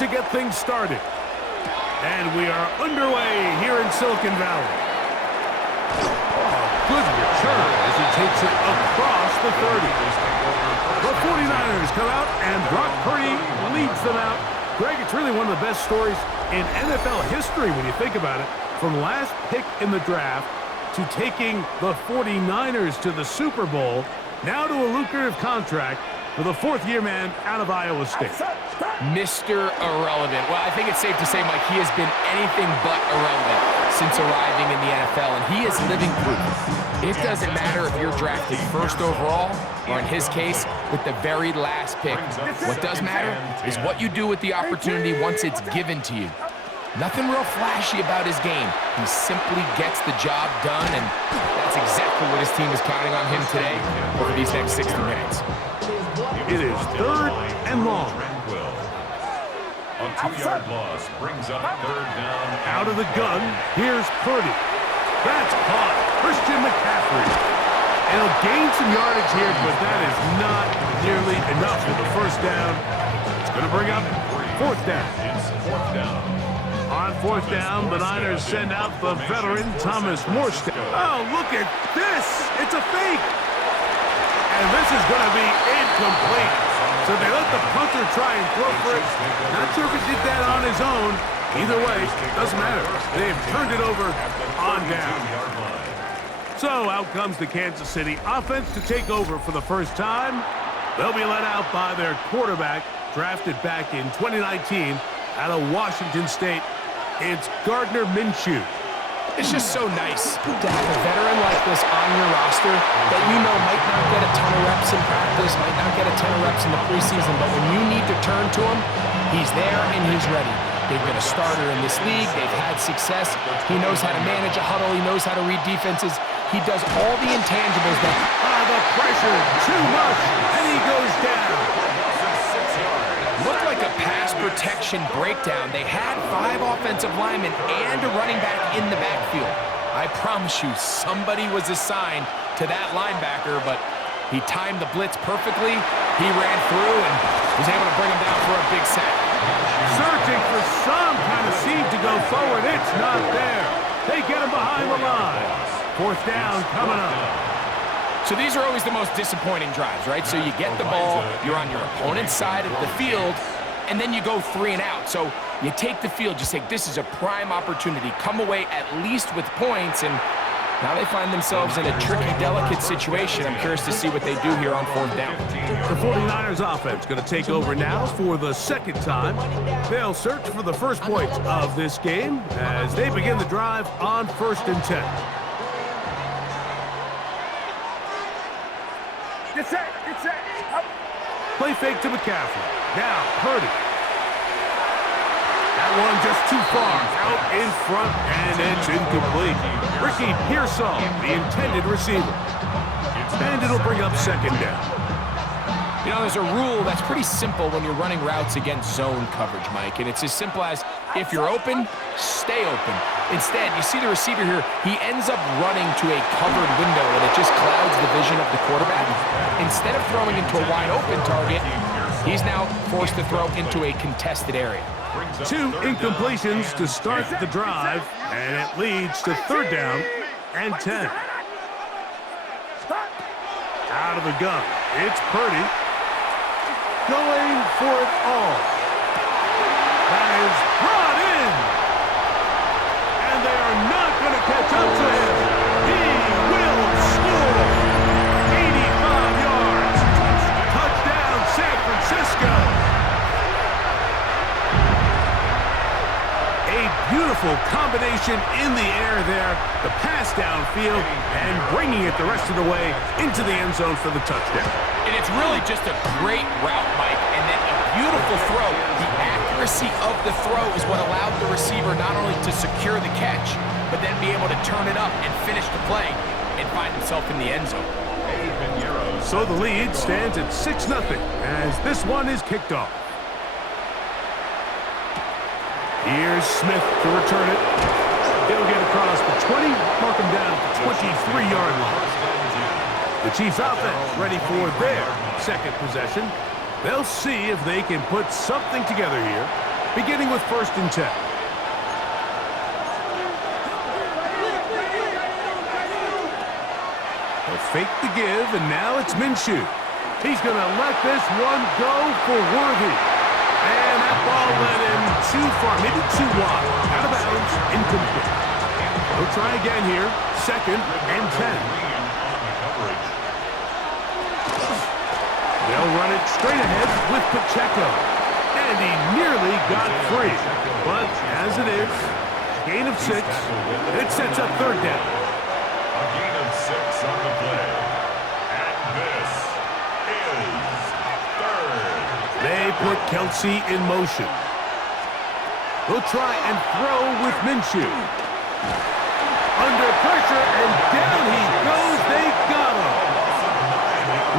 to get things started. And we are underway here in Silicon Valley. A good return as he takes it across the 30. The 49ers come out, and Brock Purdy leads them out. Greg, it's really one of the best stories in NFL history when you think about it. From last pick in the draft to taking the 49ers to the Super Bowl, now to a lucrative contract for the fourth-year man out of Iowa State. Mr. Irrelevant. Well, I think it's safe to say, Mike, he has been anything but irrelevant since arriving in the NFL, and he is living proof. It doesn't matter if you're drafted first overall, or in his case, with the very last pick. What does matter is what you do with the opportunity once it's given to you. Nothing real flashy about his game. He simply gets the job done, and that's exactly what his team is counting on him today over these next 60 minutes. It is 3rd and long. A 2-yard loss brings up 3rd down. Out of the gun, here's Purdy. That's caught. Christian McCaffrey. And he'll gain some yardage here, but that is not nearly enough for the first down. It's going to bring up 4th down. It's 4th down. On 4th down, the Niners send out the veteran Thomas Morstead. Oh, look at this! It's a fake! And this is going to be incomplete. So they let the punter try and throw for it. Not sure if he did that on his own. Either way, doesn't matter. They've turned it over on down. So out comes the Kansas City offense to take over for the first time. They'll be let out by their quarterback, drafted back in 2019 out of Washington State. It's Gardner Minshew. It's just so nice to have a veteran like this on your roster that you know might not get a ton of reps in practice, might not get a ton of reps in the preseason, but when you need to turn to him, he's there and he's ready. They've been a starter in this league. They've had success. He knows how to manage a huddle. He knows how to read defenses. He does all the intangibles that... the pressure, too much, and he goes down. Looked like a pass protection breakdown. They had 5 offensive linemen and a running back in the backfield. I promise you, somebody was assigned to that linebacker, but he timed the blitz perfectly. He ran through and was able to bring him down for a big sack. Searching for some kind of seed to go forward. It's not there. They get him behind the line. 4th down coming up. So these are always the most disappointing drives, right? So you get the ball, you're on your opponent's side of the field, and then you go 3 and out. So you take the field, you say, this is a prime opportunity. Come away at least with points, and now they find themselves in a tricky, delicate situation. I'm curious to see what they do here on 4th down. The 49ers offense going to take over now for the 2nd time. They'll search for the first points of this game as they begin the drive on 1st and 10. Play fake to McCaffrey. Now, Purdy. That one just too far. Out in front, and it's incomplete. Ricky Pearsall, the intended receiver. And it'll bring up 2nd down. You know, there's a rule that's pretty simple when you're running routes against zone coverage, Mike, and it's as simple as if you're open, stay open. Instead, you see the receiver here, he ends up running to a covered window, and it just clouds the vision of the quarterback. Instead of throwing into a wide-open target, he's now forced to throw into a contested area. 2 incompletions to start the drive, and it leads to 3rd down and 10. Out of the gun, it's Purdy. Going for it all. That is brought in. And they are not going to catch up to him. He will score. 85 yards. Touchdown, San Francisco. A beautiful combination in the air there. The pass downfield and bringing it the rest of the way into the end zone for the touchdown. And it's really just a great route, Mike, and then a beautiful throw. The accuracy of the throw is what allowed the receiver not only to secure the catch, but then be able to turn it up and finish the play and find himself in the end zone. So the lead stands at 6-0 as this one is kicked off. Here's Smith to return it. He'll get across the 20, mark him down at the 23-yard line. The Chiefs offense ready for their 2nd possession. They'll see if they can put something together here beginning with 1st and 10. He'll fake the give, and now it's Minshew. He's going to let this one go for Worthy. And that ball went in too far, maybe too wide. Out of bounds, incomplete. We'll try again here. 2nd and 10. They'll run it straight ahead with Pacheco. And he nearly got free. But as it is, gain of 6. It sets up 3rd down. A gain of 6 on the play. And this is 3rd. They put Kelsey in motion. He'll try and throw with Minshew. Under pressure, and down he goes. They got him.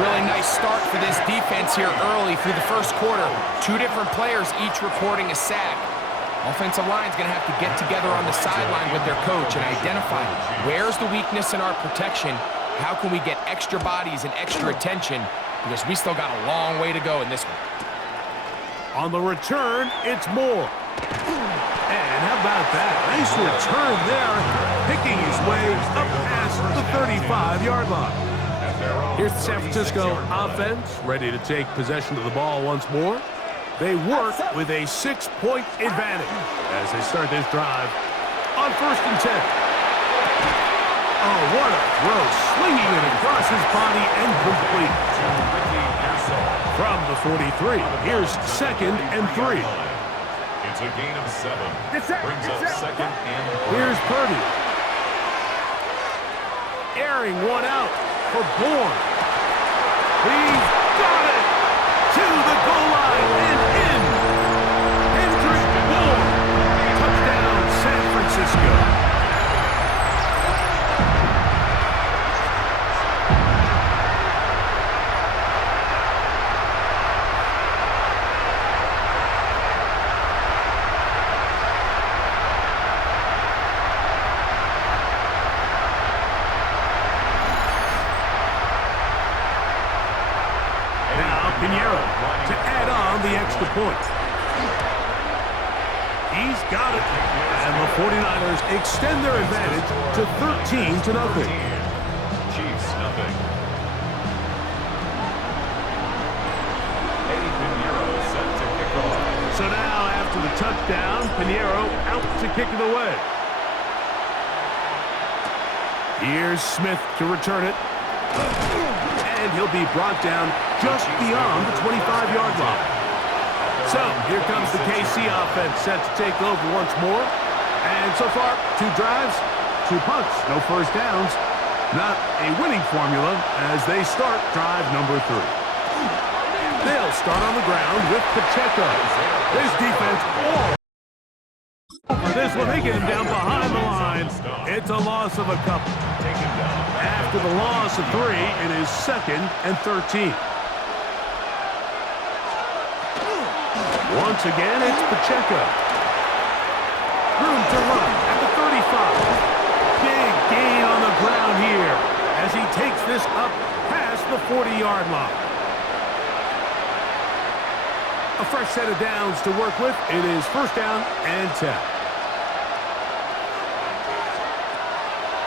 Really nice start for this defense here early through the 1st quarter. 2 different players each recording a sack. Offensive line's going to have to get together on the sideline with their coach and identify where's the weakness in our protection, how can we get extra bodies and extra attention, because we still got a long way to go in this one. On the return, it's Moore. And how about that? Nice return there, picking his way up past the 35-yard line. Here's the San Francisco offense, ready to take possession of the ball once more. They work with a 6-point advantage as they start this drive on 1st and 10. Oh, what a throw, slinging it across his body and complete. From the 43, here's 2nd and 3. It's a gain of 7. Brings up 2nd and 3. Here's Purdy. Airing one out for Bourne. He's got it to the goal line and in. Hendrick Bourne. Touchdown, San Francisco. To add on the extra point. He's got it. And the 49ers extend their advantage to 13-0. Chiefs, nothing. Eddie Pinheiro set to kick off. So now, after the touchdown, Pinheiro out to kick it away. Here's Smith to return it. And he'll be brought down just beyond the 25-yard line. So here comes the KC offense set to take over once more. And so far, 2 drives, 2 punts, no first downs. Not a winning formula as they start drive number 3. They'll start on the ground with Pacheco. This defense all over this one. They get him down behind the line. It's a loss of a couple. After the loss of 3, it is 2nd and 13. Once again, it's Pacheco. Room to run at the 35. Big gain on the ground here as he takes this up past the 40-yard line. A fresh set of downs to work with. It is 1st down and 10.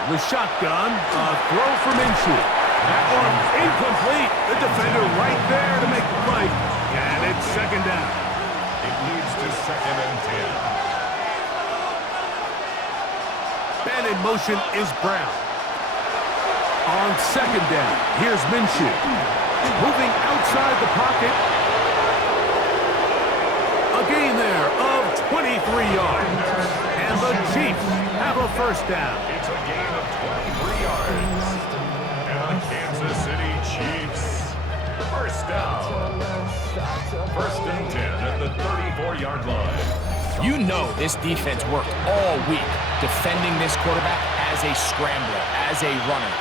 The shotgun, a throw for Minshew. That one incomplete. The defender right there to make the play. And it's 2nd down. It leads to 2nd and 10. And in motion is Brown. On 2nd down, here's Minshew. Moving outside the pocket. A gain there of 23 yards. And the Chiefs have a 1st down. It's a gain of 23 yards. And the Kansas City Chiefs, 1st down. 1st and 10 at the 34-yard line. You know this defense worked all week defending this quarterback as a scrambler, as a runner.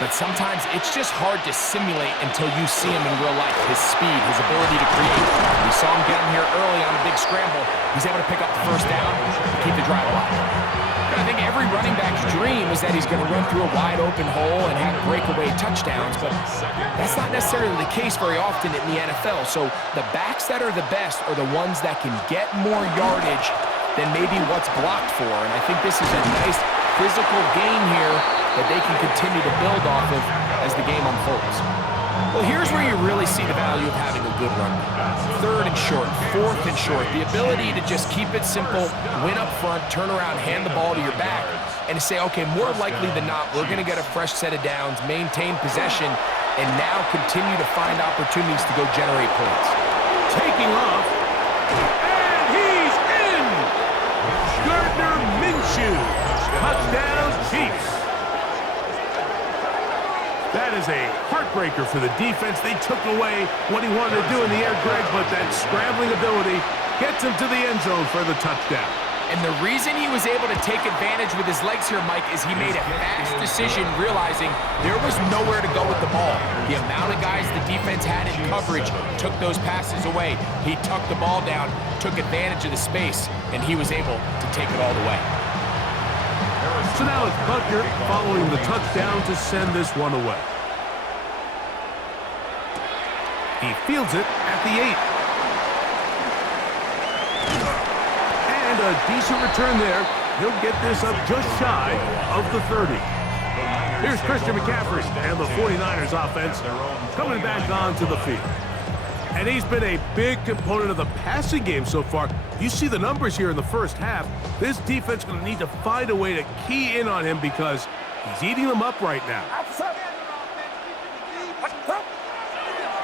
But sometimes it's just hard to simulate until you see him in real life. His speed, his ability to create. We saw him get him here early on a big scramble. He's able to pick up the 1st down and keep the drive alive. Got I think every running back's dream is that he's going to run through a wide open hole and have breakaway touchdowns, but that's not necessarily the case very often in the NFL. So the backs that are the best are the ones that can get more yardage than maybe what's blocked for. And I think this is a nice physical game here that they can continue to build off of as the game unfolds. Well, here's where you really see the value of having a good run. 3rd and short, 4th and short. The ability to just keep it simple, win up front, turn around, hand the ball to your back, and to say, okay, more likely than not, we're going to get a fresh set of downs, maintain possession, and now continue to find opportunities to go generate points. Taking off, and he's in! Gardner Minshew, touchdown Chiefs. That is a heartbreaker for the defense. They took away what he wanted to do in the air, Greg, but that scrambling ability gets him to the end zone for the touchdown. And the reason he was able to take advantage with his legs here, Mike, is he made a fast decision realizing there was nowhere to go with the ball. The amount of guys the defense had in coverage took those passes away. He tucked the ball down, took advantage of the space, and he was able to take it all the way. So now it's Butker following the touchdown to send this one away. He fields it at the 8. And a decent return there. He'll get this up just shy of the 30. Here's Christian McCaffrey and the 49ers offense coming back onto the field. And he's been a big component of the passing game so far. You see the numbers here in the first half. This defense is going to need to find a way to key in on him because he's eating them up right now.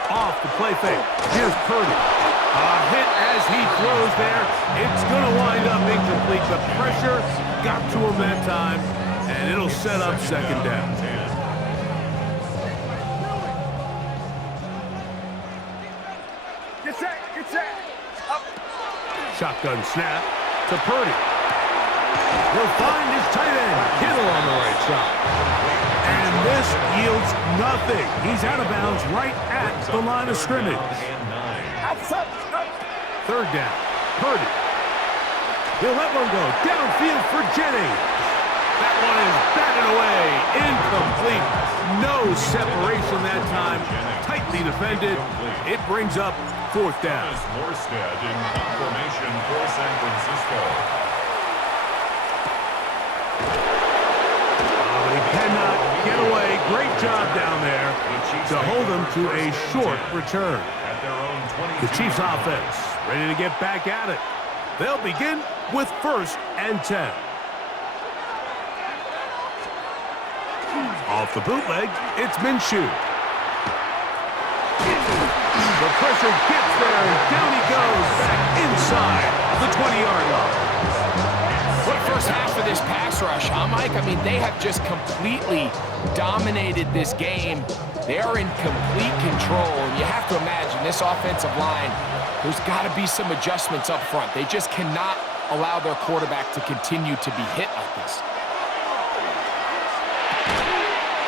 Off the play fake. Here's Purdy. A hit as he throws there. It's going to wind up incomplete. The pressure got to him that time, and it'll set up 2nd down. Shotgun snap to Purdy. He'll find his tight end, Kittle, on the right side. And this yields nothing. He's out of bounds right at the line of scrimmage. 3rd down, Purdy. He'll let one go downfield for Jennings. That one is batted away, incomplete. No separation that time, tightly defended. It brings up 4th down. Morstead in formation for San Francisco. But he cannot get away. Great job down there to hold him to a short return. The Chiefs offense ready to get back at it. They'll begin with 1st and 10. Off the bootleg, it's Minshew. The pressure gets there, and down he goes, back inside the 20-yard line. What a first half of this pass rush, huh, Mike? I mean, they have just completely dominated this game. They are in complete control, and you have to imagine this offensive line, there's got to be some adjustments up front. They just cannot allow their quarterback to continue to be hit like this.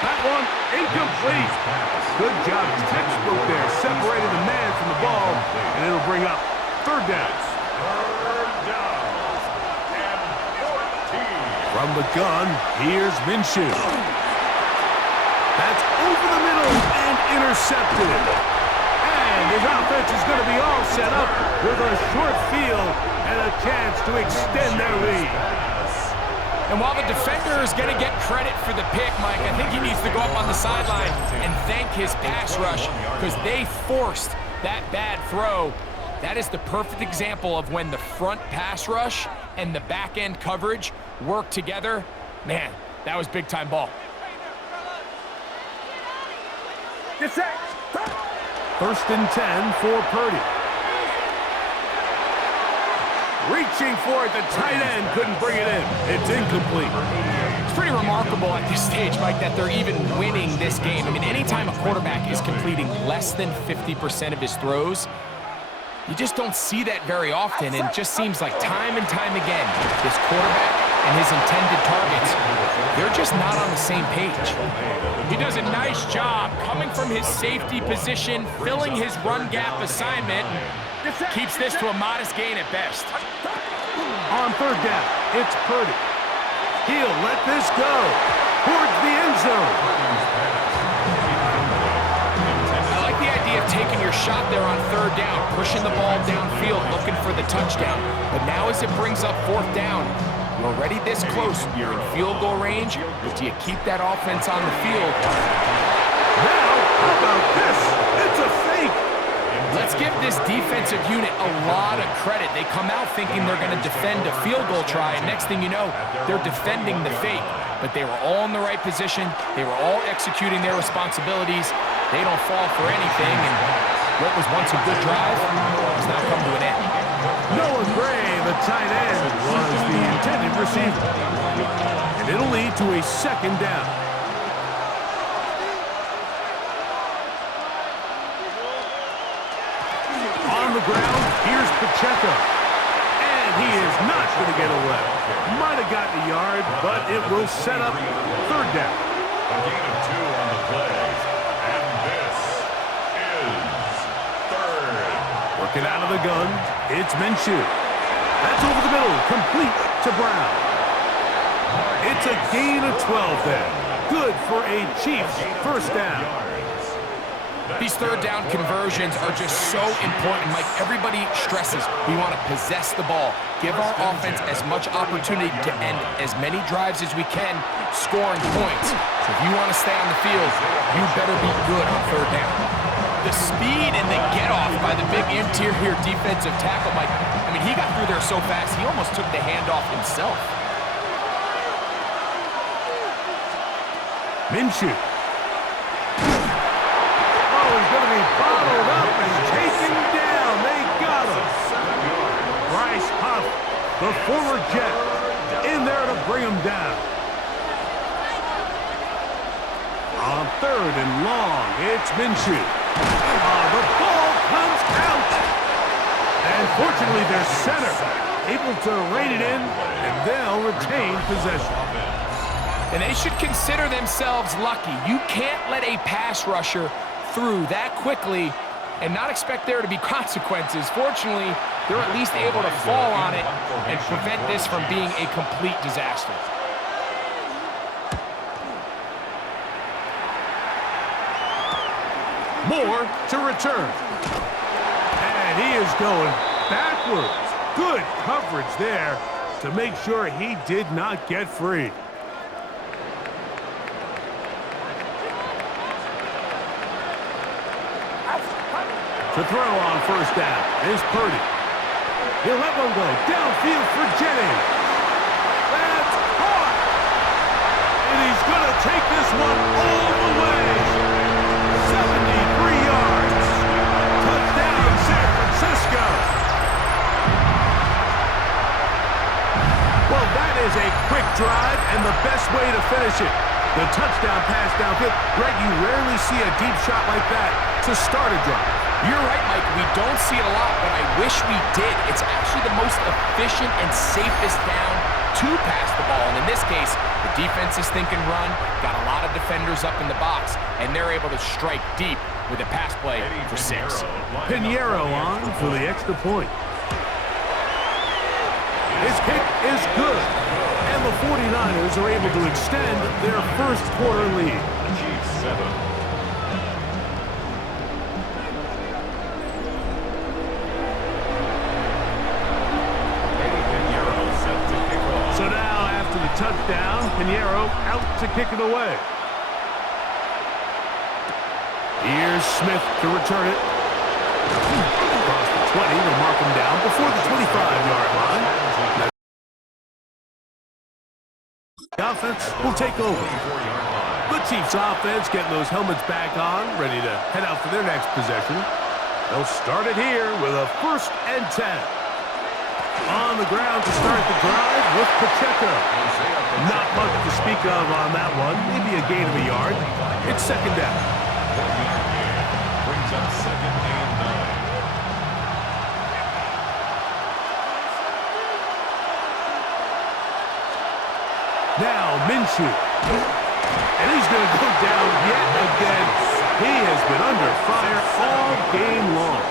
That one incomplete. Good job, textbook there. Separated the man from the ball, and it'll bring up 3rd down. 3rd down and 14. From the gun, here's Minshew. That's over the middle and intercepted. And his offense is going to be all set up with a short field and a chance to extend their lead. And while the defender is going to get credit for the pick, Mike, I think he needs to go up on the sideline and thank his pass rush because they forced that bad throw. That is the perfect example of when the front pass rush and the back end coverage work together. Man, that was big-time ball. 1st and 10 for Purdy. Reaching for it, the tight end couldn't bring it in. It's incomplete. It's pretty remarkable at this stage, Mike, that they're even winning this game. I mean, anytime a quarterback is completing less than 50% of his throws, you just don't see that very often, and it just seems like time and time again, this quarterback and his intended targets, they're just not on the same page. He does a nice job coming from his safety position, filling his run gap assignment, and keeps this to a modest gain at best. On 3rd down, it's Purdy. He'll let this go towards the end zone. I like the idea of taking your shot there on third down, pushing the ball downfield, looking for the touchdown. But now as it brings up fourth down, you're already this close. You're in field goal range, but do you keep that offense on the field? Now, how about this? It's a fake. Let's give this defensive unit a lot of credit. They come out thinking they're going to defend a field goal try, and next thing you know, they're defending the fake. But they were all in the right position. They were all executing their responsibilities. They don't fall for anything, and what was once a good drive has now come to an end. Noah Gray, the tight end, was the intended receiver. And it'll lead to a second down. On the ground, here's Pacheco. And he is not going to get away. Might have gotten a yard, but it will set up third down. A gain of 2 on the play. And this is third. Working out of the gun, it's Minshew. That's over the middle, complete to Brown. It's a gain of 12 there. Good for a Chiefs first down. These third down conversions are just so important, Mike. Everybody stresses we want to possess the ball, give our offense as much opportunity to end as many drives as we can, scoring points. So if you want to stay on the field, you better be good on third down. The speed and the get-off by the big interior defensive tackle, Mike, I mean, he got through there so fast, he almost took the handoff himself. Minshew. He's going to be bottled up and taken down. They got him. Bryce Huff, the former Jet, in there to bring him down. On third and long, it's Minshew. The ball comes out. And fortunately, their center able to rein it in, and they'll retain possession. And they should consider themselves lucky. You can't let a pass rusher through that quickly and not expect there to be consequences. Fortunately, they're at least able to fall on it and prevent this from being a complete disaster. Moore to return. And he is going backwards. Good coverage there to make sure he did not get free. To throw on first down is Purdy. He'll let one go. Downfield for Jennings. That's caught. And he's going to take this one all the way. 73 yards. Touchdown, San Francisco. Well, that is a quick drive and the best way to finish it. The touchdown pass downfield. Greg, you rarely see a deep shot like that to start a drive. You're right, Mike. We don't see it a lot, but I wish we did. It's actually the most efficient and safest down to pass the ball. And in this case, the defense is thinking run, got a lot of defenders up in the box, and they're able to strike deep with a pass play for 6. Pinheiro on for the extra point. His kick is good. And the 49ers are able to extend their first quarter lead. Chiefs 7. Touchdown, Pinheiro out to kick it away. Here's Smith to return it. Across the 20, they'll mark him down before the 25-yard line. The offense will take over. The Chiefs offense getting those helmets back on, ready to head out for their next possession. They'll start it here with a 1st and 10. On the ground to start the drive with Pacheco. Not much to speak of on that one. Maybe a gain of a yard. It's second down. 1-yard gain brings up 2nd and 9. Now Minshew. And he's going to go down yet again. He has been under fire all game long.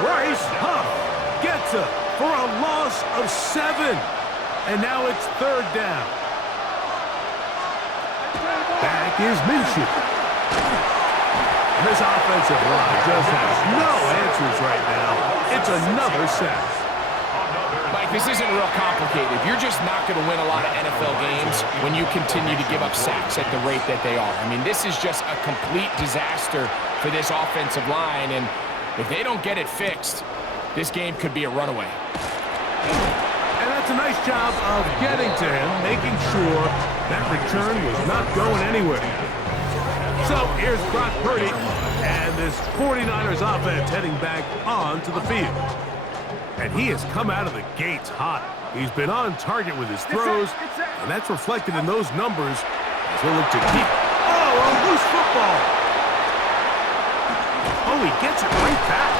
Bryce Huff gets it for a loss of 7. And now it's third down. Back is Minshew. This offensive line just has no answers right now. It's another sack. Mike, this isn't real complicated. You're just not going to win a lot of NFL games when you continue to give up sacks at the rate that they are. I mean, this is just a complete disaster for this offensive line, and if they don't get it fixed, this game could be a runaway. And that's a nice job of getting to him, making sure that return was not going anywhere. So here's Brock Purdy, and this 49ers offense heading back onto the field. And he has come out of the gates hot. He's been on target with his throws, and that's reflected in those numbers as he'll look to keep. Oh, a loose football. Oh, he gets it right back.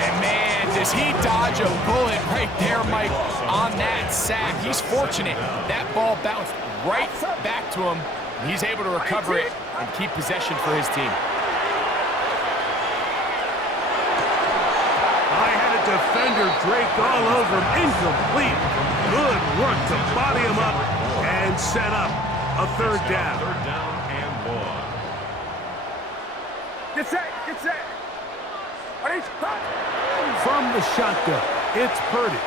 And man, does he dodge a bullet right there, Mike, on that sack. He's fortunate. That ball bounced right back to him. He's able to recover it and keep possession for his team. Defender draped all over him, incomplete. Good work to body him up and set up a third down. Third down and 1. Get set. From the shotgun, it's Purdy.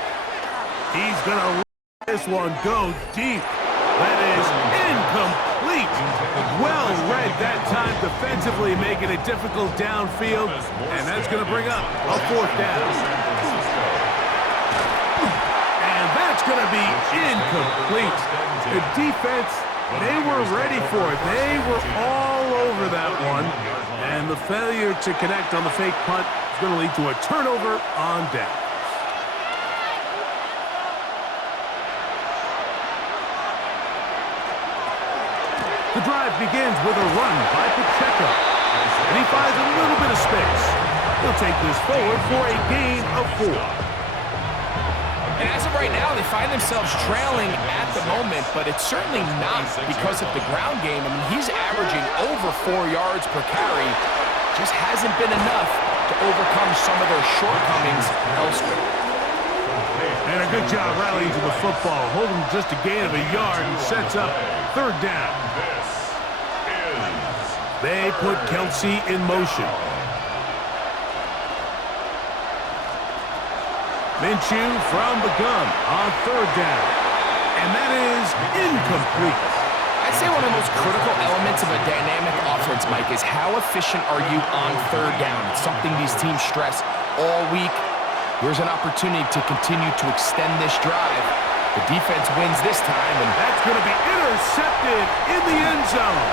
He's gonna let this one go deep. That is incomplete. Well read that time defensively, making it difficult downfield, and that's gonna bring up a fourth down. It's going to be incomplete. The defense, they were ready for it. They were all over that one. And the failure to connect on the fake punt is going to lead to a turnover on downs. The drive begins with a run by Pacheco. And he finds a little bit of space. He'll take this forward for a gain of 4. And as of right now, they find themselves trailing at the moment, but it's certainly not because of the ground game. I mean, he's averaging over 4 yards per carry. Just hasn't been enough to overcome some of their shortcomings elsewhere. And a good job rallying to the football, holding just a gain of a yard and sets up third down. They put Kelsey in motion. Minshew from the gun on third down. And that is incomplete. I'd say one of the most critical elements of a dynamic offense, Mike, is how efficient are you on third down? It's something these teams stress all week. Here's an opportunity to continue to extend this drive. The defense wins this time, and that's going to be intercepted in the end zone.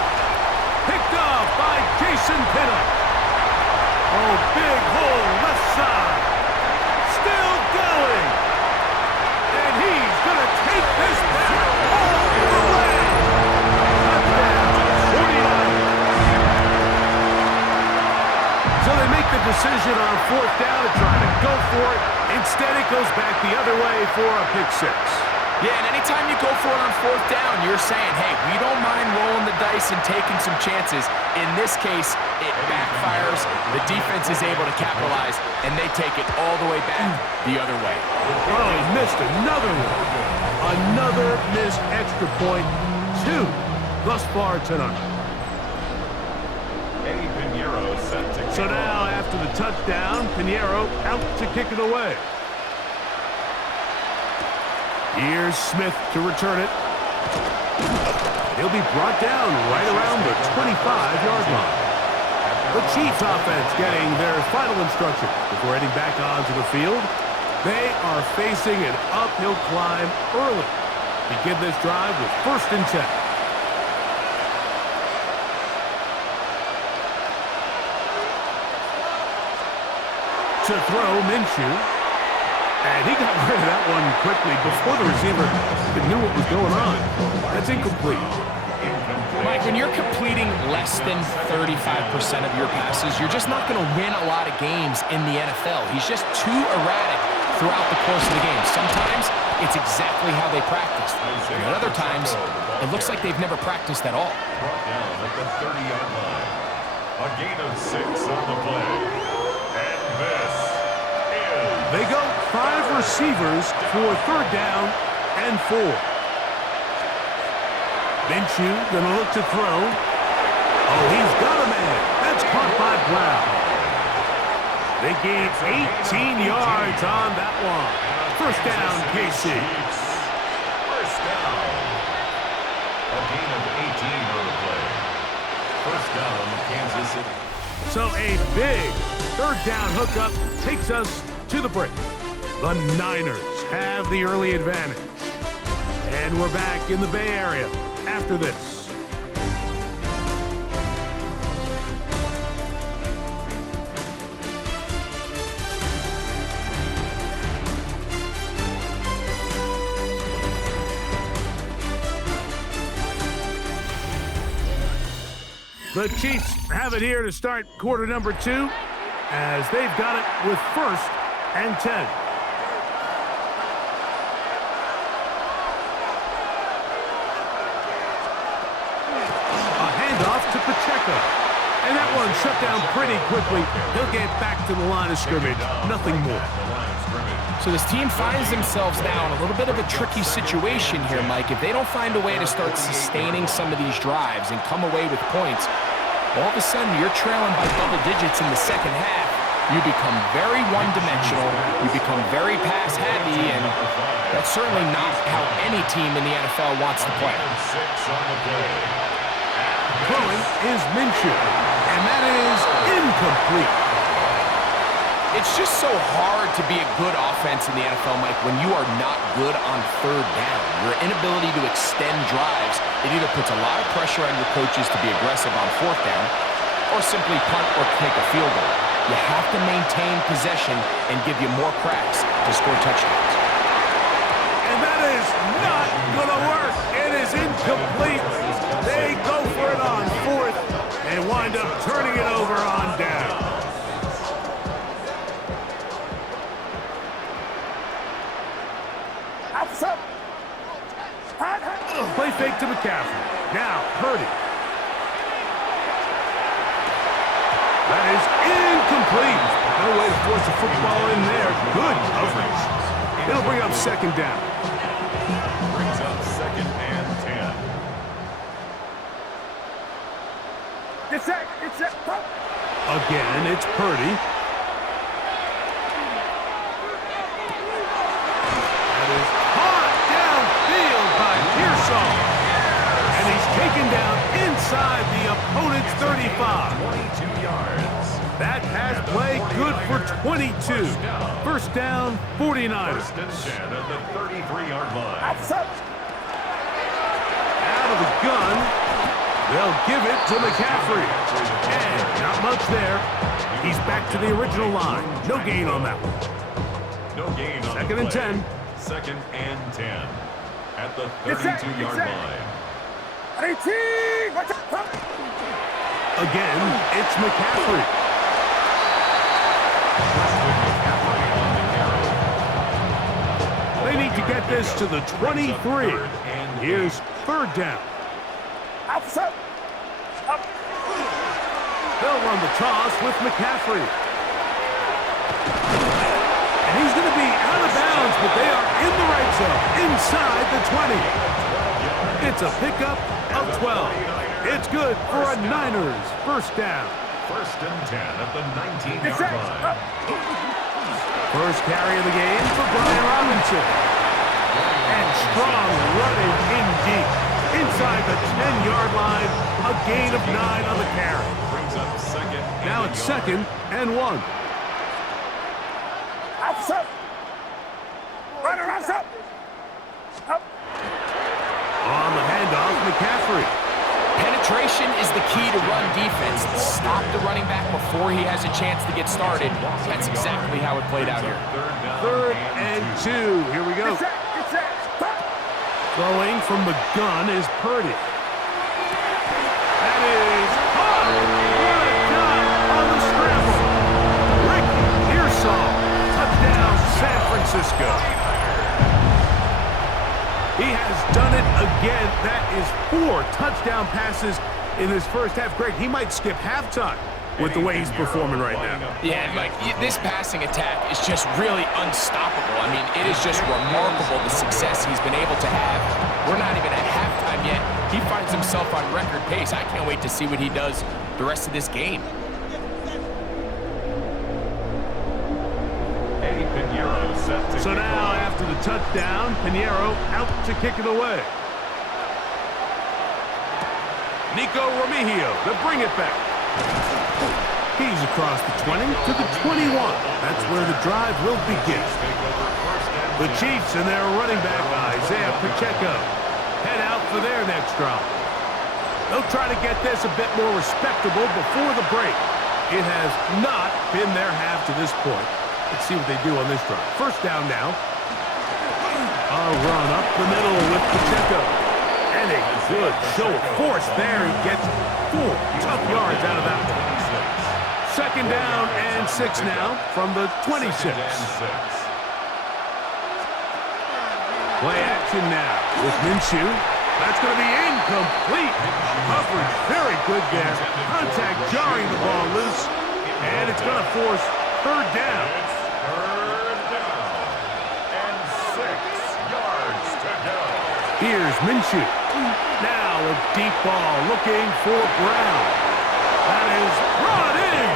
Picked off by Jason Pinnock. Oh, big hole left side. Still going. And he's going to take this back all the way. Touchdown, 49. So they make the decision on fourth down to try to go for it. Instead, it goes back the other way for a pick six. Yeah, and anytime you go for it on fourth down, you're saying, hey, we don't mind rolling the dice and taking some chances. In this case, it backfires. The defense is able to capitalize, and they take it all the way back the other way. Oh, he missed another one. Another missed extra point. 2 thus far tonight. So now, after the touchdown, Pinheiro out to kick it away. Here's Smith to return it. He'll be brought down right around the 25-yard line. The Chiefs offense getting their final instruction before heading back onto the field. They are facing an uphill climb early. Begin this drive with 1st and 10. To throw, Minshew. And he got rid of that one quickly before the receiver even knew what was going on. That's incomplete. Mike, when you're completing less than 35% of your passes, you're just not going to win a lot of games in the NFL. He's just too erratic throughout the course of the game. Sometimes it's exactly how they practice. And at other times, it looks like they've never practiced at all. Brought down at the 30-yard line. A gain of 6 on the play. And this is They go 5 receivers for 3rd down and 4. Minshew going to look to throw. Oh, he's got a man. That's caught by Brown. They gained 18 yards on that one. 1st down, KC. 1st down. A gain of 18 on the play. 1st down, Kansas City. So a big 3rd down hookup takes us to the break. The Niners have the early advantage. And we're back in the Bay Area after this. The Chiefs have it here to start quarter number 2 as they've got it with 1st and 10. A handoff to Pacheco. And that one shut down pretty quickly. He'll get back to the line of scrimmage. Nothing more. So this team finds themselves now in a little bit of a tricky situation here, Mike. If they don't find a way to start sustaining some of these drives and come away with points, all of a sudden you're trailing by double digits in the 2nd half. You become very one-dimensional. You become very pass-heavy, and that's certainly not how any team in the NFL wants to play. Throwing is Minshew, and that is incomplete. It's just so hard to be a good offense in the NFL, Mike, when you are not good on 3rd down. Your inability to extend drives, it either puts a lot of pressure on your coaches to be aggressive on 4th down or simply punt or take a field goal. You have to maintain possession and give you more cracks to score touchdowns. And that is not going to work. It is incomplete. They go for it on 4th and wind up turning it over on down. Play fake to McCaffrey. Now, Purdy. That is incomplete. No way to force the football in there. Good coverage. It'll bring up 2nd down. Brings up 2nd and 10. It's set. Again, it's Purdy. That is caught downfield by Pearsall. And he's taken down inside the opponent's 35. 22 yards. That pass play good for 22. 1st down, 49ers. 1st and 10 at the 33-yard line. Out of the gun. They'll give it to McCaffrey. And not much there. He's back to the original line. No gain on that one. No gain on 2nd and 10. 2nd and 10 at the 32-yard line. Again, it's McCaffrey. They need to get this to the 23. Here's 3rd down. They'll run the toss with McCaffrey. And he's going to be out of bounds, but they are in the red zone, inside the 20. It's a pickup of 12. It's good for a Niners 1st down. 1st and 10 at the 19-yard line. First carry of the game for Brian Robinson. And strong running in deep. Inside the 10-yard line, a gain of 9 on the carry. Brings up 2nd. Now it's 2nd and 1. On the handoff, McCaffrey. Penetration is the key to run defense. Stop the running back before he has a chance to get started. That's exactly how it played out here. 3rd and 2. Here we go. Throwing from the gun is Purdy. That is caught. What a shot on the scramble. Ricky Pearsall. Touchdown, San Francisco. He has done it again. That is 4 touchdown passes in his 1st half. Greg, he might skip halftime with the way he's performing right now. Yeah, Mike, this passing attack is just really unstoppable. I mean, it is just remarkable the success he's been able to have. We're not even at halftime yet. He finds himself on record pace. I can't wait to see what he does the rest of this game. So now, after the touchdown, Pinheiro out to kick it away. Nico Remigio to bring it back. He's across the 20 to the 21. That's where the drive will begin. The Chiefs and their running back, Isaiah Pacheco, head out for their next drive. They'll try to get this a bit more respectable before the break. It has not been their half to this point. Let's see what they do on this drive. First down now. A run up the middle with Pacheco. And a good show of force there. He gets 4 tough yards out of that one. Second down and 6 now from the 26. Play action now with Minshew. That's going to be incomplete. Coverage very good there. Contact jarring the ball loose. And it's going to force third down. And 6 yards to go. Here's Minshew. Now a deep ball looking for Brown. That is brought in.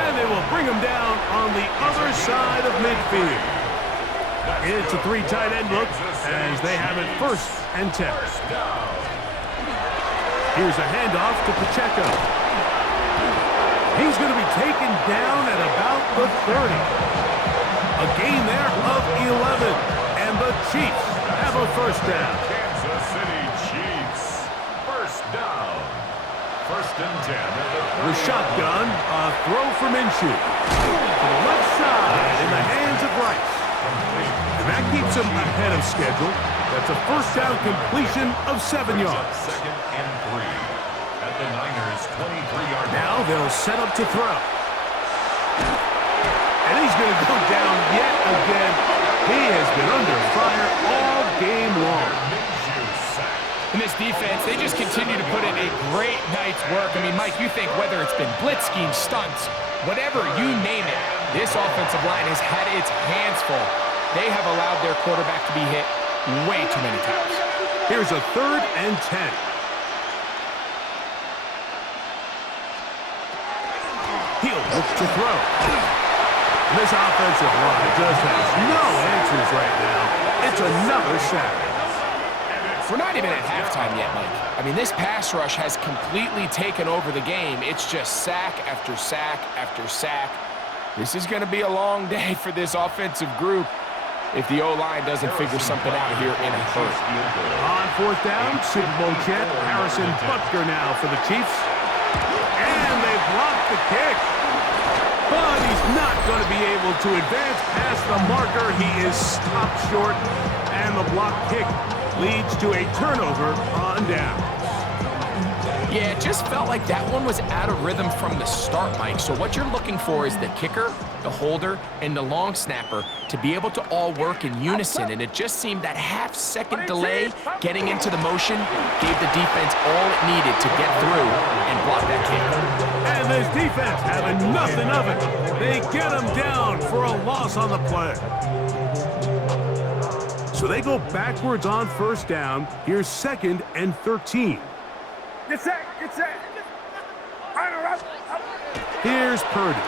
And they will bring him down on the other side of midfield. It's a 3 tight end look as they have it first and 10. Here's a handoff to Pacheco. He's going to be taken down at about the 30. A gain there of 11. And the Chiefs have a first down. Kansas City Chiefs. First down. First and 10. The shotgun, a throw for Minshew. To the left side in the hands of Rice. And that keeps him ahead of schedule. That's a first down completion of 7 yards. Second and 3 at the Niners' 23-yard line. Now they'll set up to throw. And he's going to go down yet again. He has been under fire all game long. In this defense, they just continue to put in a great night's work. I mean, Mike, you think whether it's been blitz scheme, stunts, whatever you name it, this offensive line has had its hands full. They have allowed their quarterback to be hit way too many times. Here's a 3rd and 10. He'll look to throw. This offensive line just has no answers right now. It's another sack. We're not even at halftime yet, Mike. I mean, this pass rush has completely taken over the game. It's just sack after sack after sack. This is going to be a long day for this offensive group if the O-line doesn't figure something out here in a hurry. On 4th down, Super Bowl champ Harrison Butker now for the Chiefs. And they blocked the kick. But he's not going to be able to advance past the marker. He is stopped short, and the block kick leads to a turnover on down. Yeah, it just felt like that one was out of rhythm from the start, Mike. So what you're looking for is the kicker, the holder, and the long snapper to be able to all work in unison. And it just seemed that half-second delay getting into the motion gave the defense all it needed to get through and block that kick. And this defense having nothing of it. They get him down for a loss on the play. So they go backwards on first down. Here's 2nd and 13. Get set, get set. Here's Purdy.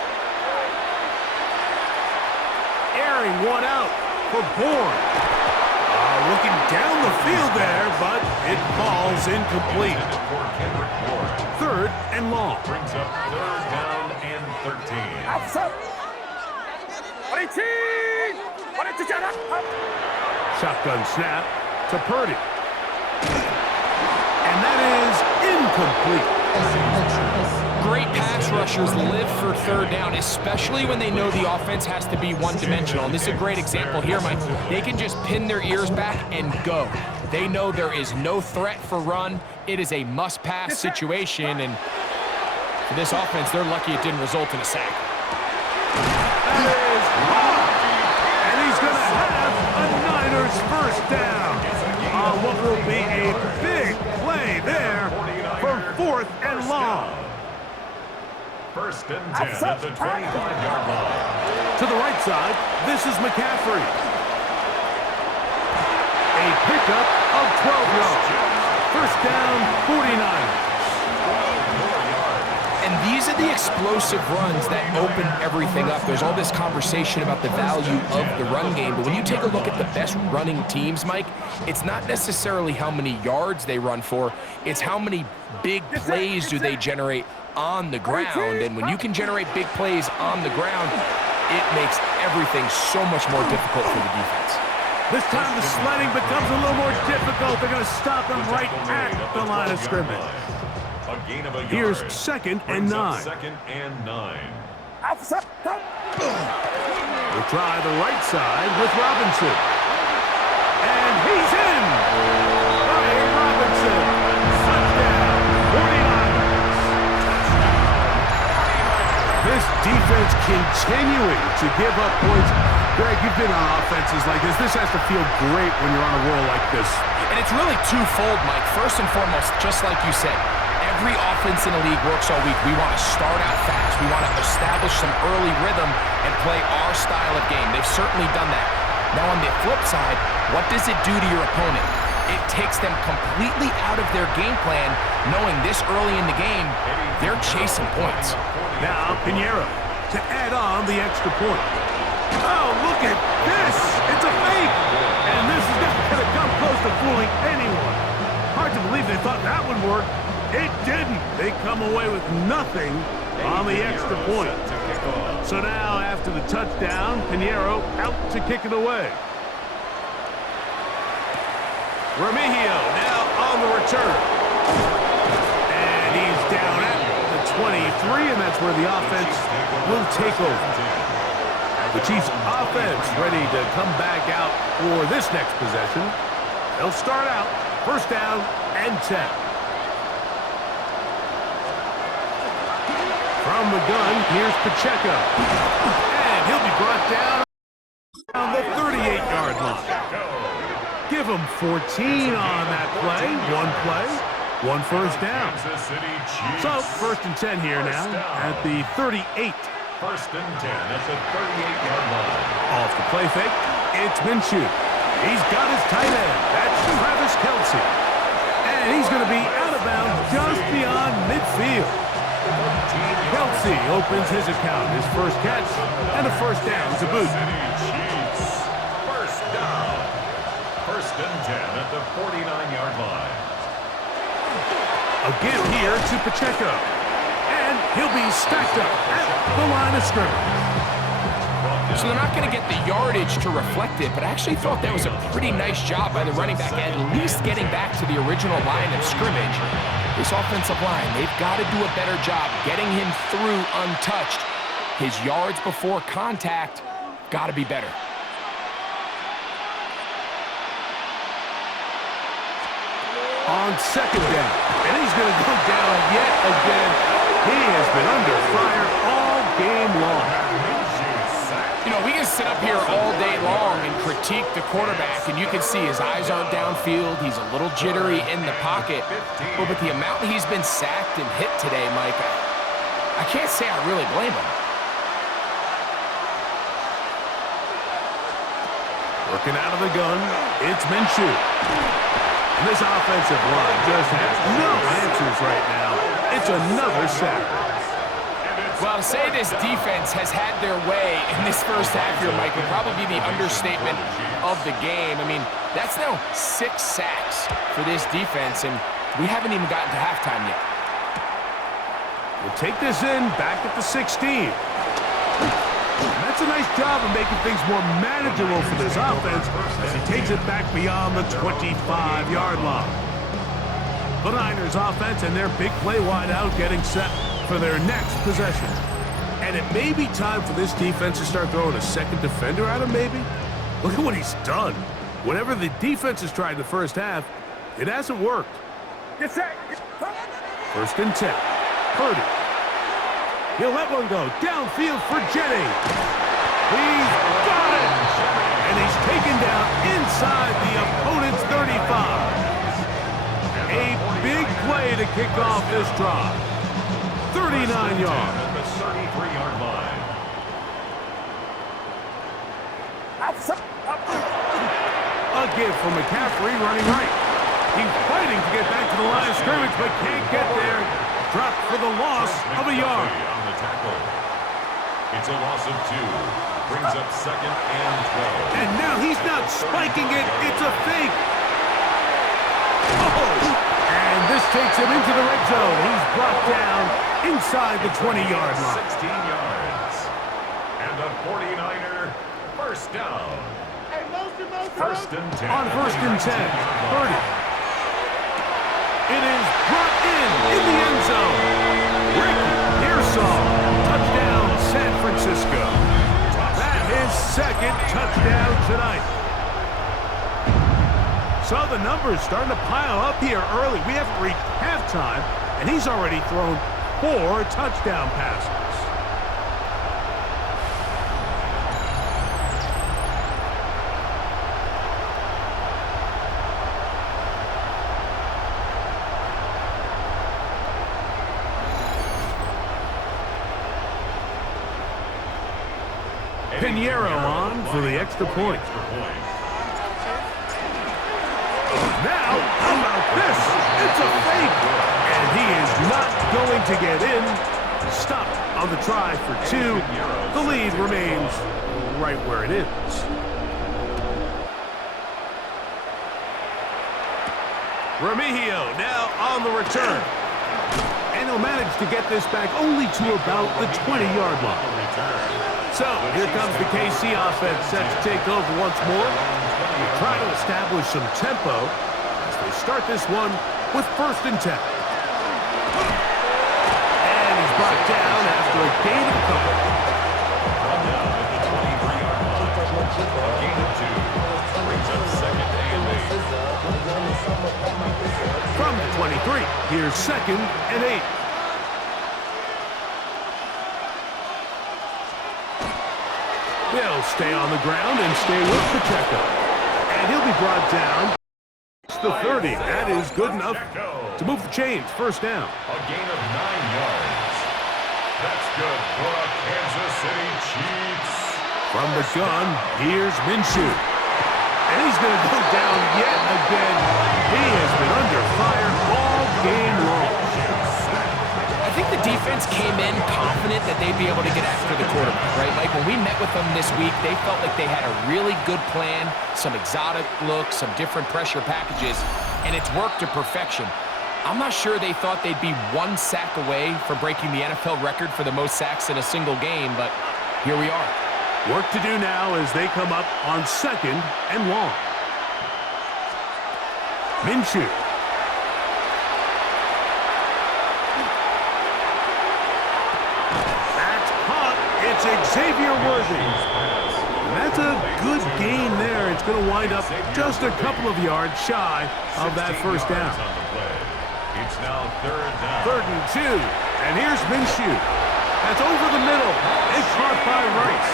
Airing one out for Bourne. Looking down the field there, but it falls incomplete. 3rd and long. Brings up 3rd down and 13. Shotgun snap to Purdy. And that is incomplete. Great pass rushers live for 3rd down, especially when they know the offense has to be one-dimensional. And this is a great example here, Mike. They can just pin their ears back and go. They know there is no threat for run. It is a must-pass situation, and for this offense, they're lucky it didn't result in a sack. That is blocked. And he's going to have a Niners first down on what will be a big play there for 4th and long. First and 10 at the 25-yard line. To the right side, this is McCaffrey. A pickup of 12 yards. First down, 49. And these are the explosive runs that open everything up. There's all this conversation about the value of the run game, but when you take a look at the best running teams, Mike, it's not necessarily how many yards they run for, it's how many big plays do they generate on the ground. And when you can generate big plays on the ground, it makes everything so much more difficult for the defense. This time the sledding becomes a little more difficult. They're going to stop him right at the line of scrimmage. A gain of a yard. Here's second and 9. Second and 9. We'll try the right side with Robinson. And he's in! Brian Robinson. Touchdown, 49ers. This defense continuing to give up points. Greg, you've been on offenses like this. This has to feel great when you're on a roll like this. And it's really twofold, Mike. First and foremost, just like you said, every offense in the league works all week. We want to start out fast. We want to establish some early rhythm and play our style of game. They've certainly done that. Now on the flip side, what does it do to your opponent? It takes them completely out of their game plan, knowing this early in the game, they're chasing points. Now Pinheiro to add on the extra point. Oh, look at this! It's a fake! And this is not going to come close to fooling anyone. Hard to believe they thought that would work. It didn't. They come away with nothing on the extra point. So now, after the touchdown, Pinheiro out to kick it away. Remigio now on the return. And he's down at the 23, and that's where the offense will take over. The Chiefs offense ready to come back out for this next possession. They'll start out first down and 10. From the gun, here's Pacheco. And he'll be brought down on the 38-yard line. Give him 14 on that play. One first down. So first and 10 here now at the 38. First and 10 at the 38-yard line. Off the play fake, it's Minshew. He's got his tight end. That's Travis Kelce. And he's going to be out of bounds just beyond midfield. Kelce opens his account, his first catch, and a first down to boot. First down. First and 10 at the 49-yard line. A give here to Pacheco. And he'll be stacked up at the line of scrimmage. So they're not going to get the yardage to reflect it, but I actually thought that was a pretty nice job by the running back, at least getting back to the original line of scrimmage. This offensive line, they've got to do a better job getting him through untouched. His yards before contact got to be better. On second down, and he's going to go down yet again. He has been under fire all game long. You know, we can sit up here all day long and critique the quarterback, and you can see his eyes aren't downfield. He's a little jittery in the pocket. But with the amount he's been sacked and hit today, Mike, I can't say I really blame him. Working out of the gun, it's Minshew. And this offensive line just has no answers right now. It's another sack. Well, to say this defense has had their way in this first half here, Mike, would probably be the understatement of the game. I mean, that's now 6 sacks for this defense, and we haven't even gotten to halftime yet. We'll take this in back at the 16. That's a nice job of making things more manageable for this offense as he takes it back beyond the 25-yard line. The Niners offense and their big play wideout getting set for their next possession. And it may be time for this defense to start throwing a second defender at him, maybe. Look at what he's done. Whatever the defense has tried in the first half, it hasn't worked. First and 10. Purdy. He'll let one go. Downfield for Jennings. He's got it! And he's taken down inside the opponent's 35. A big play to kick off this drive. 39 yards. 33-yard line. A give from McCaffrey running right. He's fighting to get back to the line of scrimmage, but can't get there. Dropped for the loss of a yard. On the tackle. It's a loss of 2. Brings up 2nd and 12. And now he's not spiking it. It's a fake. Oh! And this takes him into the red zone. He's brought down inside the 20-yard line. 16 yards. And a 49er first down. First and 10. On first and 10, 30. It is brought in the end zone. Rick Pearsall, touchdown San Francisco. That is second touchdown tonight. So the numbers starting to pile up here early. We haven't reached halftime, and he's already thrown 4 touchdown passes. Pinheiro on for the extra point. Now, how about this? It's a fake. And he is not going to get in. Stop on the try for 2. The lead remains right where it is. Remigio now on the return. And he'll manage to get this back only to about the 20-yard line. So, here comes the KC offense set to take over once more. They try to establish some tempo as they start this one with first and 10. And he's brought down after a gain of a couple. Brought down at the 23-yard line. A gain of 2. Brings up 2nd and 8. From the 23, here's 2nd and 8. He'll stay on the ground and stay with Pacheco. And he'll be brought down. It's the 30. That is good enough to move the chains. First down. A gain of 9 yards. That's good for a Kansas City Chiefs. From the gun, here's Minshew. And he's going to go down yet again. He has been under fire all game long. I think the defense came in confident that they'd be able to get after the quarterback, right? Like when we met with them this week, they felt like they had a really good plan, some exotic looks, some different pressure packages, and it's worked to perfection. I'm not sure they thought they'd be 1 sack away from breaking the NFL record for the most sacks in a single game, but here we are. Work to do now as they come up on 2nd and long. Minshew. Xavier Worthy. And that's a good gain there. It's going to wind up just a couple of yards shy of that first down. It's now 3rd down. 3rd and 2. And here's Minshew. That's over the middle. It's caught by Rice.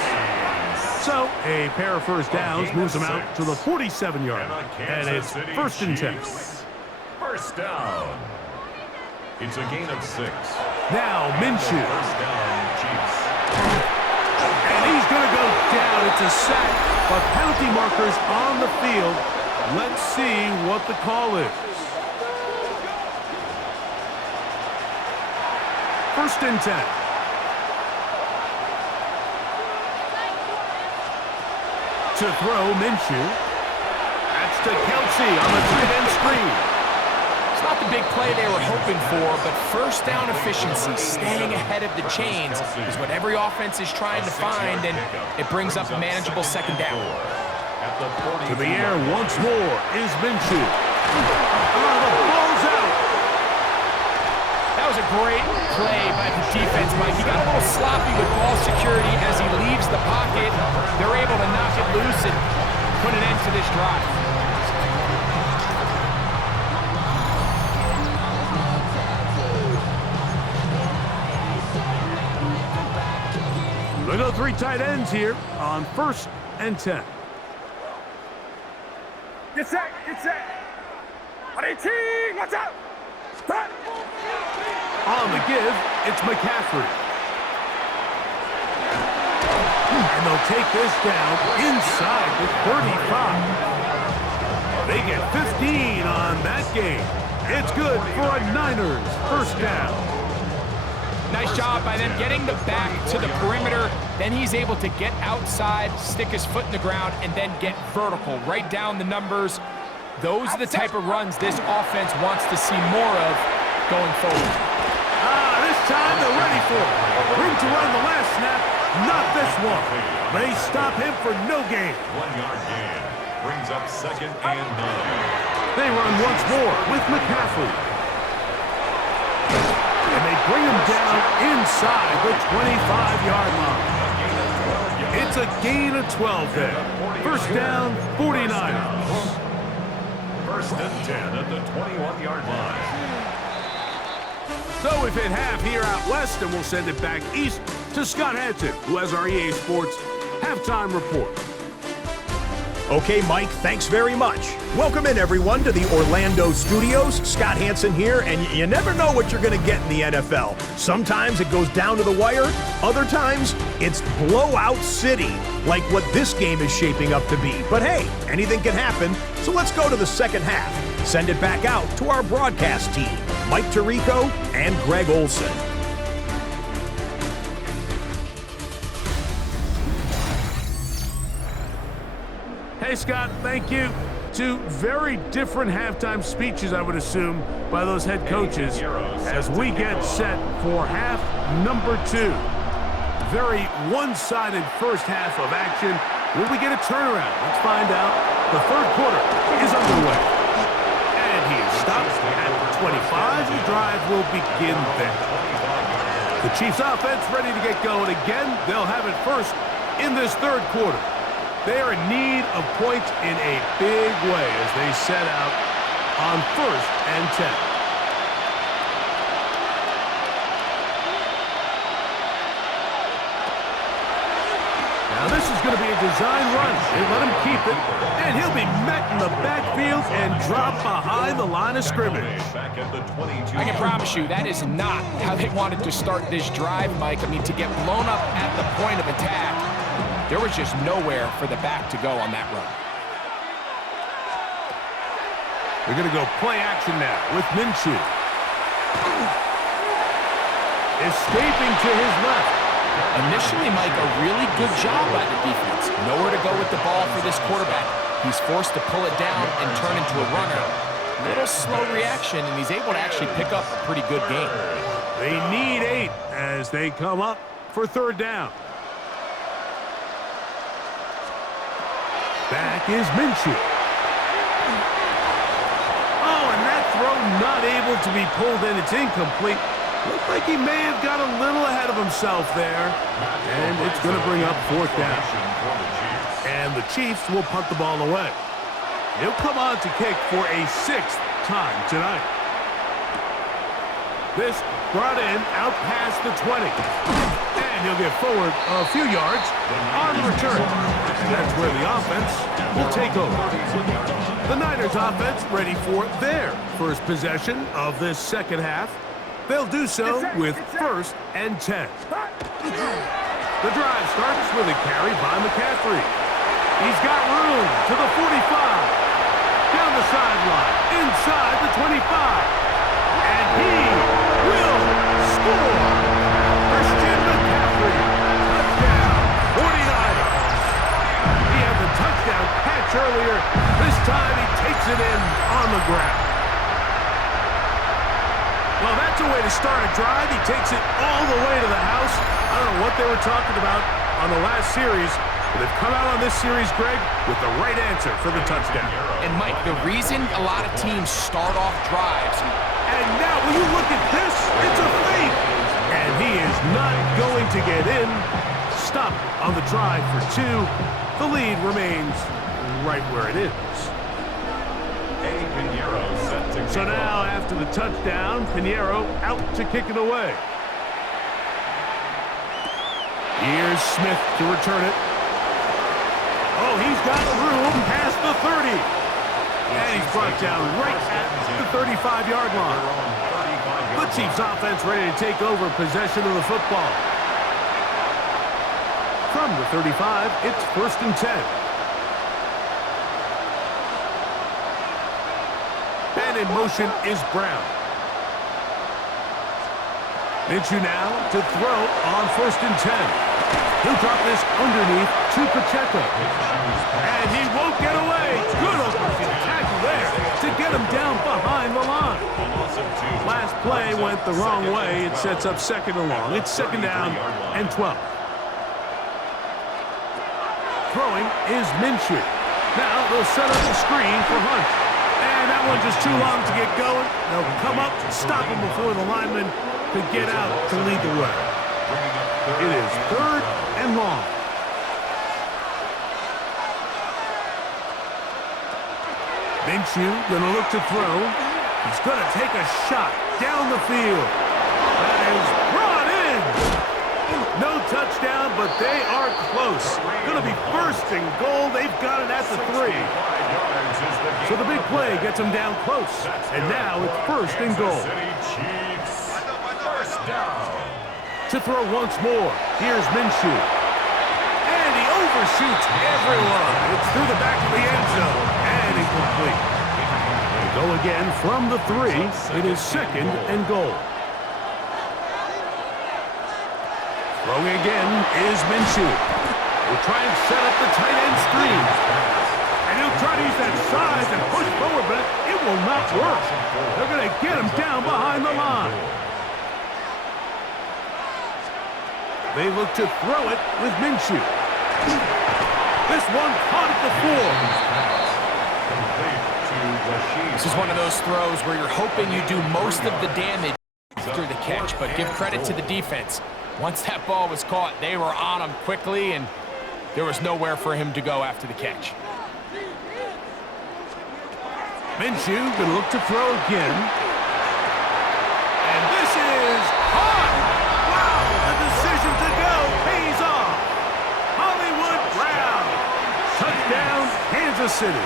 So a pair of first downs moves them out to the 47-yard line. And it's 1st and 10. First down. It's a gain of 6. Now Minshew. First down, Chiefs. And he's going to go down. It's a sack, but penalty markers on the field. Let's see what the call is. 1st and 10. To throw, Minshew. That's to Kelsey on the tight end screen. It's not the big play they were hoping for, but first down efficiency, staying ahead of the chains, is what every offense is trying to find, and it brings up a manageable 2nd down. To the air once more is Minshew. Oh, the ball's out. That was a great play by the defense, Mike. He got a little sloppy with ball security as he leaves the pocket. They're able to knock it loose and put an end to this drive. They go 3 tight ends here on 1st and 10. Get set, get set. 18, watch out. On the give, it's McCaffrey. take this down inside the 35. They get 15 on that game. It's good for a Niners first down. Nice job by them getting the back to the perimeter. Then he's able to get outside, stick his foot in the ground, and then get vertical. Right down the numbers. Those are the type of runs this offense wants to see more of going forward. This time they're ready for it. Room to run the last snap. Not this one. They stop him for no gain. 1 yard gain. Brings up 2nd and 9. They run once more with McCaffrey. And they bring him down inside the 25-yard line. It's a gain of 12 there. First down, 49ers. 1st and 10 at the 21-yard line. So we've hit half here out west, and we'll send it back east to Scott Hansen, who has our EA Sports halftime report. Okay, Mike, thanks very much. Welcome in, everyone, to the Orlando studios. Scott Hansen here, and you never know what you're going to get in the NFL. Sometimes it goes down to the wire. Other times, it's blowout city, like what this game is shaping up to be. But hey, anything can happen, so let's go to the second half. Send it back out to our broadcast team, Mike Tirico and Greg Olson. Hey, Scott, thank you. Two very different halftime speeches, I would assume, by those head coaches as we get set for half number 2. Very one-sided first half of action. Will we get a turnaround? Let's find out. The third quarter is underway. And he is stopped at the 25. The drive will begin there. The Chiefs offense ready to get going again. They'll have it first in this third quarter. They are in need of points in a big way as they set out on 1st and 10. Now this is going to be a design run. They let him keep it, and he'll be met in the backfield and drop behind the line of scrimmage. I can promise you that is not how they wanted to start this drive, Mike. I mean, to get blown up at the point of attack, there was just nowhere for the back to go on that run. They're going to go play action now with Minshew. Escaping to his left. Initially, Mike, a really good job by the defense. Nowhere to go with the ball for this quarterback. He's forced to pull it down and turn into a runner. Little slow reaction, and he's able to actually pick up a pretty good game. They need 8 as they come up for third down. Back is Minshew. Oh, and that throw not able to be pulled in. It's incomplete. Looked like he may have got a little ahead of himself there. And it's going to bring up fourth down. And the Chiefs will punt the ball away. He'll come on to kick for a 6th time tonight. This brought in out past the 20. And he'll get forward a few yards on the return. That's where the offense will take over. The Niners offense ready for their first possession of this second half. They'll do so with 1st and 10. The drive starts with a carry by McCaffrey. He's got room to the 45. Down the sideline, inside the 25. And he will score. Christian McCaffrey. Touchdown, 49ers. He had the touchdown catch earlier. This time he takes it in on the ground. Well, that's a way to start a drive. He takes it all the way to the house. I don't know what they were talking about on the last series, but they've come out on this series, Greg, with the right answer for the touchdown. And, Mike, the reason a lot of teams start off drives. And now, will you look at this? It's a fake. And he is not going to get in. Stop on the drive for 2. The lead remains right where it is. So now, after the touchdown, Pinheiro out to kick it away. Here's Smith to return it. Oh, he's got room past the 30. And he's brought down right at the 35-yard line. The Chiefs offense ready to take over possession of the football. From the 35, it's 1st and 10. And in motion is Brown. Minshew now to throw on 1st and 10. He'll drop this underneath to Pacheco. And he won't get away. Good offensive tackle there to get him down behind the line. Last play went the wrong way. It sets up 2nd and long. It's 2nd down and 12. Throwing is Minshew. Now they'll set up the screen for Hunt. And that one just too long to get going. They'll come up, stop him before the lineman could get out to lead the way. It is 3rd and long. Minshew gonna look to throw. He's gonna take a shot down the field. That is brought in. No touchdown, but they are close. Gonna be 1st and goal. They've got it at the 3. So the big play gets them down close. And now it's 1st and goal. To throw once more. Here's Minshew. And he overshoots everyone. It's through the back of the end zone. And incomplete. They go again from the 3. It is 2nd and goal. Throwing again is Minshew. He'll try and set up the tight end screen. And he'll try to use that size and push forward, but it will not work. They're going to get him down behind the line. They look to throw it with Minshew. This one caught at the 4. This is one of those throws where you're hoping you do most of the damage after the catch, but give credit to the defense. Once that ball was caught, they were on him quickly, and there was nowhere for him to go after the catch. Minshew gonna look to throw again. And this is hot! Wow, the decision to go pays off. Hollywood Brown. Touchdown, Kansas City.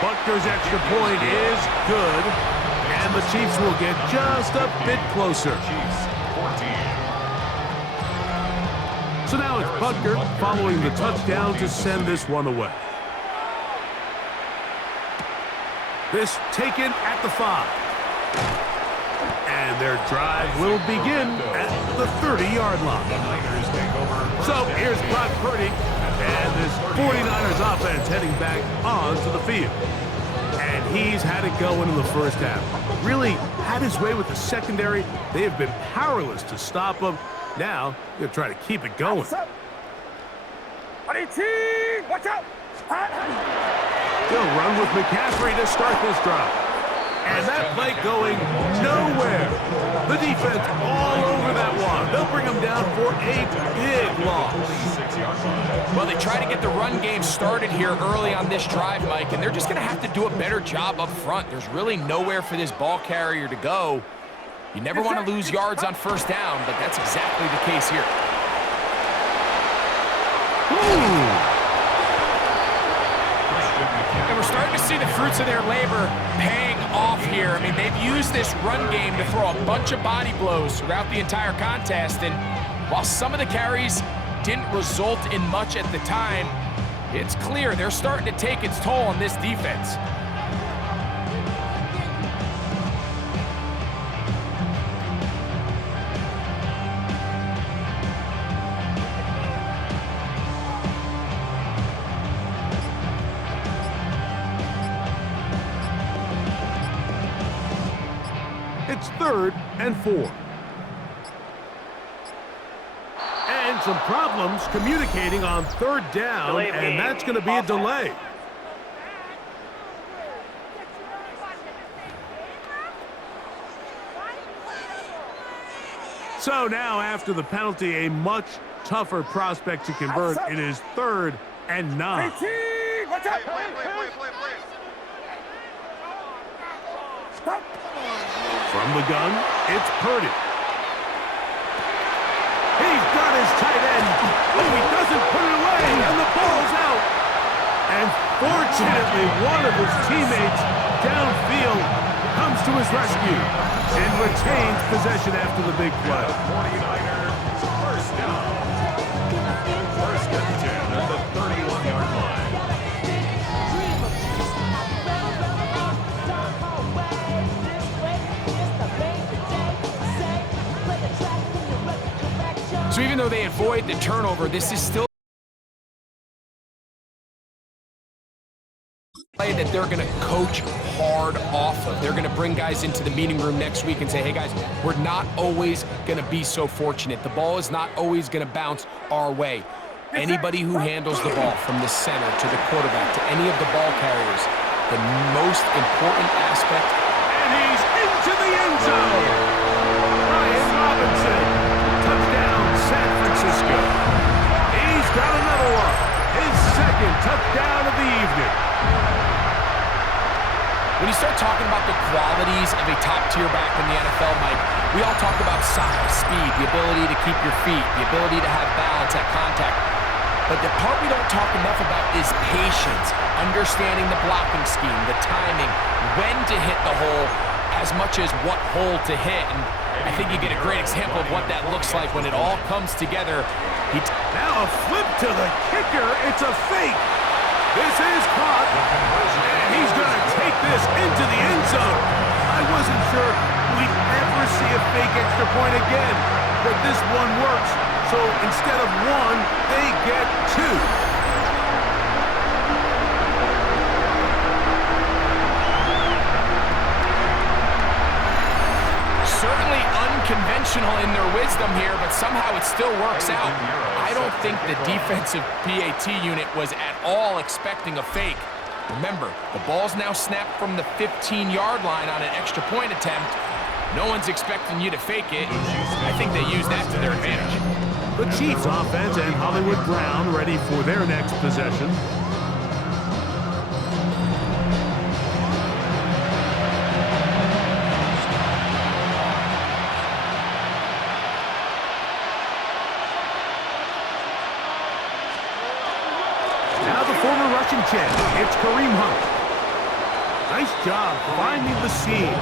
Butker's extra point is good, and the Chiefs will get just a bit closer. So now it's Butker following the touchdown to send this one away. This taken at the 5. And their drive will begin at the 30-yard line. So here's Brock Purdy and this 49ers offense heading back onto the field. And he's had it going in the first half. Really had his way with the secondary. They have been powerless to stop him. Now, they'll try to keep it going. Watch out! They'll run with McCaffrey to start this drive. And that play going nowhere. The defense all over that one. They'll bring them down for a big loss. Well, they try to get the run game started here early on this drive, Mike, and they're just going to have to do a better job up front. There's really nowhere for this ball carrier to go. You never want to lose yards on first down, but that's exactly the case here. And we're starting to see the fruits of their labor paying off here. I mean, they've used this run game to throw a bunch of body blows throughout the entire contest, and while some of the carries didn't result in much at the time, it's clear they're starting to take its toll on this defense. It's 3rd and 4. And some problems communicating on 3rd down, and that's going to be a delay. So now, after the penalty, a much tougher prospect to convert. It is 3rd and 9. Watch out! From the gun, it's Purdy. He's got his tight end. Oh, he doesn't put it away, and the ball's out. And fortunately, one of his teammates downfield comes to his rescue. and retains possession after the big play. 49ers, first down. First and 10 at the 31-yard line. So even though they avoid the turnover, this is still play that they're going to coach hard off of. They're going to bring guys into the meeting room next week and say, hey guys, we're not always going to be so fortunate. The ball is not always going to bounce our way. Anybody who handles the ball from the center to the quarterback to any of the ball carriers, the most important aspect. And he's into the end zone. Ryan Robinson, touchdown San Francisco. He's got another one. His second touchdown of the evening. When you start talking about the qualities of a top-tier back in the NFL, Mike, we all talk about size, speed, the ability to keep your feet, the ability to have balance at contact. But the part we don't talk enough about is patience, understanding the blocking scheme, the timing, when to hit the hole, as much as what hole to hit. And I think you get a great example of what that looks like when it all comes together. Now a flip to the kicker. It's a fake. This is caught. And he's going to take this into the end zone. I wasn't sure we'd ever see a fake extra point again, but this one works. So instead of one, they get two. Certainly unconventional in their wisdom here, but somehow it still works out. I don't think the defensive PAT unit was at all expecting a fake. Remember, the ball's now snapped from the 15-yard line on an extra point attempt. No one's expecting you to fake it. I think they used that to their advantage. The Chiefs offense and Hollywood Brown ready for their next possession. Now the former Russian champ, it's Kareem Hunt. Nice job finding the seam.